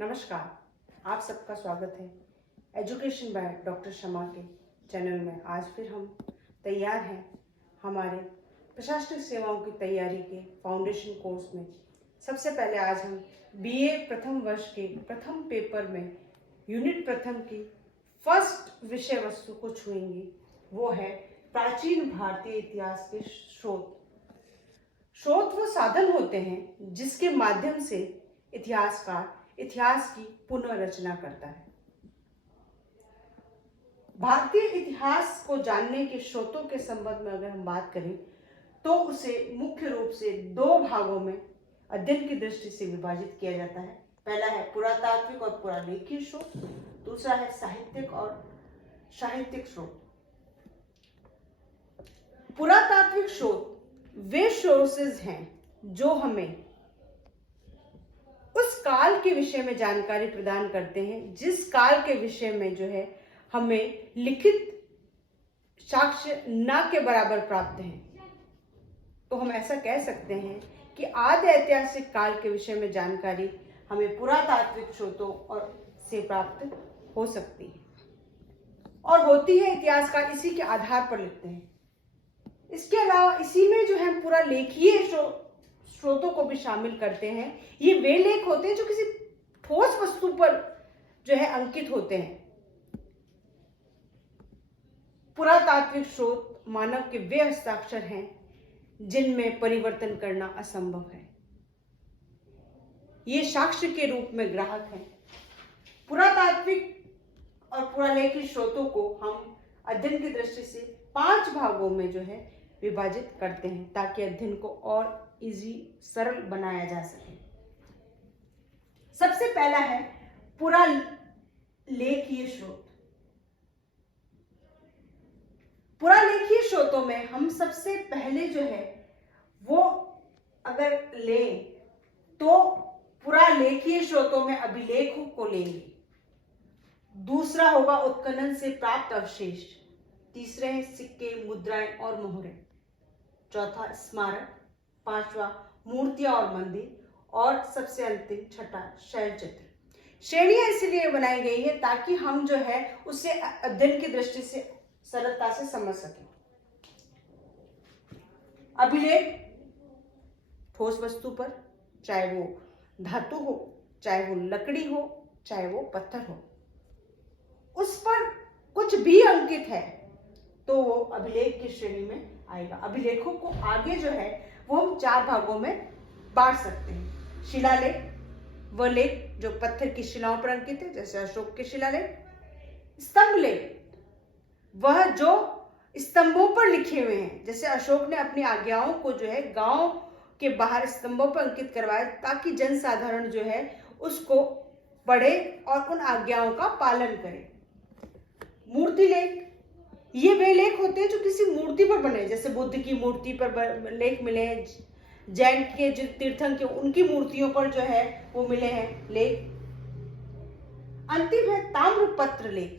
नमस्कार, आप सबका स्वागत है एजुकेशन बाय डॉक्टर शमा के चैनल में। आज फिर हम तैयार हैं हमारे प्रशासनिक सेवाओं की तैयारी के फाउंडेशन कोर्स में। सबसे पहले आज हम बीए प्रथम वर्ष के प्रथम पेपर में यूनिट प्रथम की फर्स्ट विषय वस्तु को छुएंगे। वो है प्राचीन भारतीय इतिहास के स्रोत। स्रोत वो साधन होते हैं जिसके माध्यम से इतिहासकार इतिहास की पुनर्रचना करता है। भारतीय इतिहास को जानने के स्रोतों के संबंध में अगर हम बात करें तो उसे मुख्य रूप से दो भागों में अध्ययन की दृष्टि से विभाजित किया जाता है। पहला है पुरातात्विक और पुरालेखीय स्रोत, दूसरा है साहित्यिक और साहित्यिक स्रोत। पुरातात्विक स्रोत वे सोर्सेज हैं जो हमें उस काल के विषय में जानकारी प्रदान करते हैं जिस काल के विषय में जो है हमें लिखित साक्ष्य न के बराबर प्राप्त हैं। तो हम ऐसा कह सकते हैं कि आदि ऐतिहासिक काल के विषय में जानकारी हमें पुरातात्विक स्रोतों और से प्राप्त हो सकती है और होती है। इतिहासकार इसी के आधार पर लिखते हैं। इसके अलावा इसी में जो है पूरा लेखीय स्रोतों को भी शामिल करते हैं। ये वे लेख होते हैं जो किसी ठोस वस्तु पर जो है अंकित होते हैं। पुरातात्विक स्रोत मानव के वे हस्ताक्षर हैं जिनमें परिवर्तन करना असंभव है। ये साक्ष्य के रूप में ग्राहक हैं। पुरातात्विक और पुरालेखीय स्रोतों को हम अध्ययन की दृष्टि से 5 भागों में जो है विभाजित करते हैं ताकि अध्ययन को और सरल बनाया जा सके। सबसे पहला है पुरालेखीय स्रोत। पुरालेखीय स्रोतों में हम सबसे पहले जो है वो अगर लें तो पुरालेखीय स्रोतों में अभिलेखों को लेंगे। दूसरा होगा उत्खनन से प्राप्त अवशेष। तीसरे हैं सिक्के, मुद्राएं और मोहरें। चौथा स्मारक। पांचवा मूर्तियां और मंदिर। और सबसे अंतिम छठा शैल चित्र। श्रेणियां इसलिए बनाई गई है ताकि हम जो है उसे अध्ययन की दृष्टि से सरलता से समझ सकें। अभिलेख ठोस वस्तु पर, चाहे वो धातु हो, चाहे वो लकड़ी हो, चाहे वो पत्थर हो, उस पर कुछ भी अंकित है तो वो अभिलेख की श्रेणी में आएगा। अभिलेखों को आगे जो है वो हम 4 भागों में बांट सकते हैं। शिलालेख, वह लेख जो पत्थर की शिलाओं पर अंकित है, जैसे अशोक के शिलालेख। स्तंभ लेख, वह जो स्तंभों पर लिखे हुए हैं, जैसे अशोक ने अपनी आज्ञाओं को जो है गांव के बाहर स्तंभों पर अंकित करवाया ताकि जनसाधारण जो है उसको पढ़े और उन आज्ञाओं का पालन करे। मूर्ति लेख, ये वे लेख होते हैं जो किसी मूर्ति पर बने, जैसे बुद्ध की मूर्ति पर लेख मिले हैं, जैन के जो तीर्थंकर उनकी मूर्तियों पर जो है वो मिले हैं लेख। अंतिम है ताम्रपत्र लेख।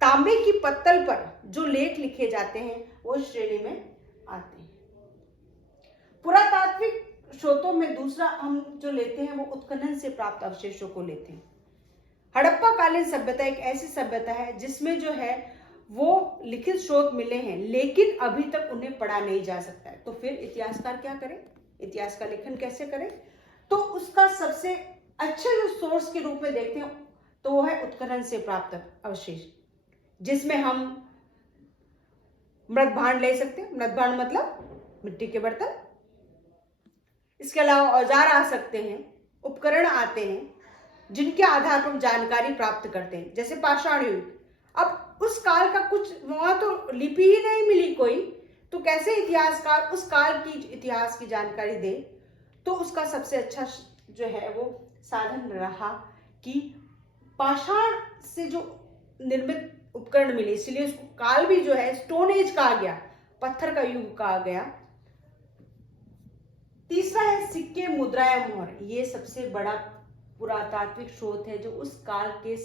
तांबे की पत्तल पर जो लेख लिखे जाते हैं वो इस श्रेणी में आते हैं। पुरातात्विक स्रोतों में दूसरा हम जो लेते हैं वो उत्खनन से प्राप्त अवशेषों को लेते हैं। हड़प्पा कालीन सभ्यता एक ऐसी सभ्यता है जिसमें जो है वो लिखित स्रोत मिले हैं लेकिन अभी तक उन्हें पढ़ा नहीं जा सकता है। तो फिर इतिहासकार क्या करें, इतिहास का लेखन कैसे करें? तो उसका सबसे अच्छा जो सोर्स के रूप में देखते हैं तो वो है उत्खनन से प्राप्त अवशेष, जिसमें हम मृत भांड ले सकते हैं। मृत भांड मतलब मिट्टी के बर्तन। इसके अलावा औजार आ सकते हैं, उपकरण आते हैं जिनके आधार पर हम जानकारी प्राप्त करते हैं, जैसे पाषाण युग। अब उस काल का कुछ वहां तो लिपि ही नहीं मिली कोई, तो कैसे इतिहासकार उस काल की इतिहास की जानकारी दे? तो उसका सबसे अच्छा जो है वो साधन रहा कि पाषाण से जो निर्मित उपकरण मिले, इसलिए उसको काल भी जो है स्टोन एज कहा गया, पत्थर का युग कहा गया। तीसरा है सिक्के, मुद्राएं, मोहर। ये सबसे बड़ा पुरातात्विक स्रोत है जो उस काल के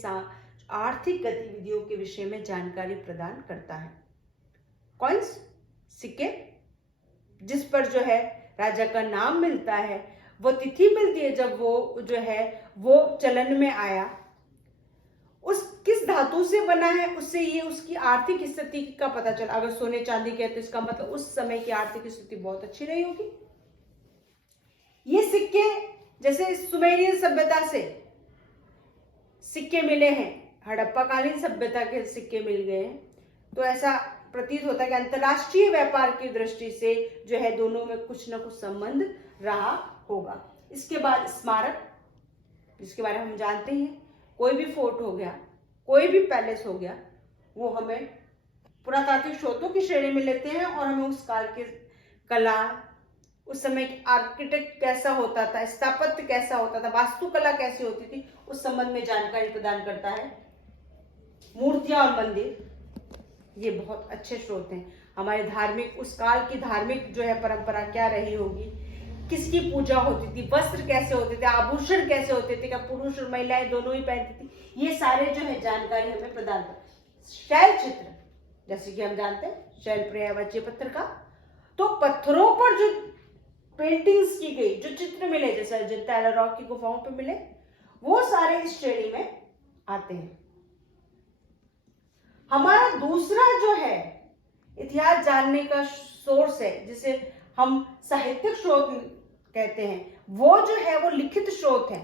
आर्थिक गतिविधियों के विषय में जानकारी प्रदान करता है। कॉइन्स, सिक्के, जिस पर जो है राजा का नाम मिलता है, वो तिथि मिलती है जब वो जो है वो चलन में आया। उस किस धातु से बना है, उससे ये उसकी आर्थिक स्थिति का पता चला। अगर सोने चांदी के तो इसका मतलब उस समय की आर्थिक स्थिति बहुत अच्छी रही होगी। ये सिक्के जैसे सुमेरियन सभ्यता से सिक्के मिले हैं, हड़प्पा कालीन सभ्यता के सिक्के मिल गए हैं, तो ऐसा प्रतीत होता है कि अंतरराष्ट्रीय व्यापार की दृष्टि से जो है दोनों में कुछ ना कुछ संबंध रहा होगा। इसके बाद स्मारक, जिसके बारे में हम जानते हैं, कोई भी फोर्ट हो गया, कोई भी पैलेस हो गया, वो हमें पुरातात्विक स्रोतों की श्रेणी में लेते हैं और हमें उस काल की कला, उस समय की आर्किटेक्ट कैसा होता था, स्थापत्य कैसा होता था, वास्तुकला कैसी होती थी, उस संबंध में जानकारी प्रदान करता है। मूर्तियां और मंदिर, ये बहुत अच्छे स्रोत हैं। हमारे धार्मिक, उस काल की धार्मिक जो है परंपरा क्या रही होगी, किसकी पूजा होती थी, वस्त्र कैसे होते थे, आभूषण कैसे होते थे, क्या पुरुष और महिलाएं दोनों ही पहनती थी, ये सारे जो है जानकारी हमें प्रदान करते। शैल चित्र, जैसे कि हम जानते हैं शैल पर्यायवाची पत्थर का, तो पत्थरों पर जो पेंटिंग्स की गई, जो चित्र मिले, जैसे अजंता एलोरा की गुफाओं पे मिले, वो सारे इस श्रेणी में आते हैं। हमारा दूसरा जो है इतिहास जानने का सोर्स है, जिसे हम साहित्यिक स्रोत कहते हैं, वो जो है वो लिखित स्रोत है।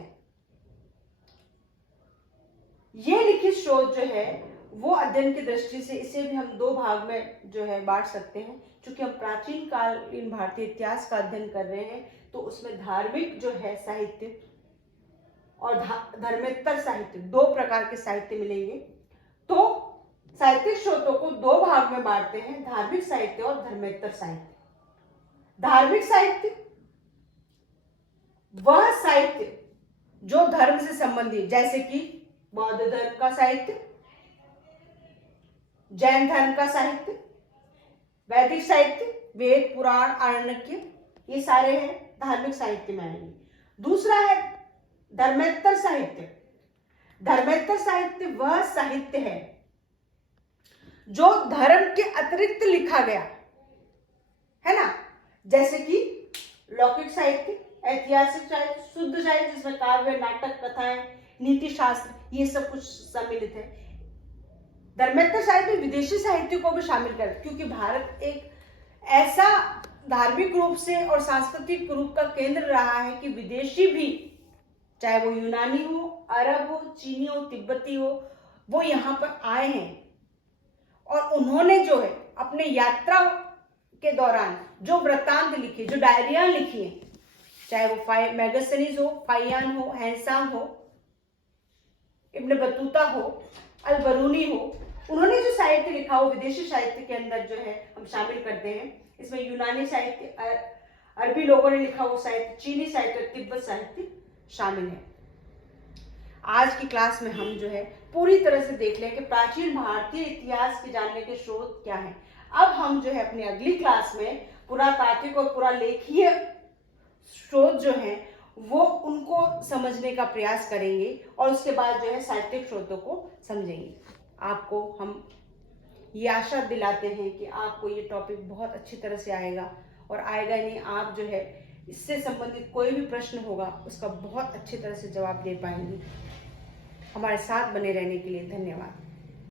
ये लिखित स्रोत जो है वो अध्ययन की दृष्टि से इसे भी हम दो भाग में जो है बांट सकते हैं। क्योंकि हम प्राचीन कालीन भारतीय इतिहास का अध्ययन कर रहे हैं, तो उसमें धार्मिक जो है साहित्य और धर्मेत्तर साहित्य, दो प्रकार के साहित्य मिलेंगे। तो साहित्यिक स्रोतों को दो भाग में बांटते हैं, धार्मिक साहित्य और धर्मेत्तर साहित्य। धार्मिक साहित्य वह साहित्य जो धर्म से संबंधित, जैसे कि बौद्ध धर्म का साहित्य, जैन धर्म का साहित्य, वैदिक साहित्य, वेद पुराण आरण्यक, ये सारे हैं धार्मिक साहित्य में आएंगे। दूसरा है धर्मेत्तर साहित्य। धर्मेत्तर साहित्य वह साहित्य है जो धर्म के अतिरिक्त लिखा गया है ना, जैसे कि लौकिक साहित्य, ऐतिहासिक साहित्य, शुद्ध साहित्य जिसमें काव्य, नाटक, कथाएं, नीति शास्त्र, ये सब कुछ सम्मिलित है। धर्मेत्तर साहित्य विदेशी साहित्य को भी शामिल कर, क्योंकि भारत एक ऐसा धार्मिक रूप से और सांस्कृतिक रूप का केंद्र रहा है कि विदेशी भी, चाहे वो यूनानी हो, अरब हो, चीनी हो, तिब्बती हो, वो यहाँ पर आए हैं और उन्होंने जो है अपने यात्रा के दौरान जो वृत्तांत लिखे, जो डायरियां लिखी हैं, चाहे वो मैगस्थनीज हो, फाइयान हो, हैंसाम हो, इब्न बतूता हो, अल बरूनी हो, उन्होंने जो साहित्य लिखा वो विदेशी साहित्य के अंदर जो है हम शामिल करते हैं। इसमें यूनानी साहित्य, अरबी लोगों ने लिखा वो साहित्य, चीनी साहित्य और तिब्बत साहित्य शामिल है। आज की क्लास में हम जो है पूरी तरह से देख लें कि प्राचीन भारतीय इतिहास के जानने के स्रोत क्या हैं। अब हम जो है अपनी अगली क्लास में पुरातात्विक और पुरालेखीय स्रोत जो हैं वो उनको समझने का प्रयास करेंगे और उसके बाद जो है साहित्यिक स्रोतों को समझेंगे। आपको हम ये आशा दिलाते हैं कि आपको ये टॉपिक बहुत अच्छी तरह से आएगा, और आएगा नहीं, आप जो है इससे संबंधित कोई भी प्रश्न होगा उसका बहुत अच्छी तरह से जवाब दे पाएंगे। हमारे साथ बने रहने के लिए धन्यवाद।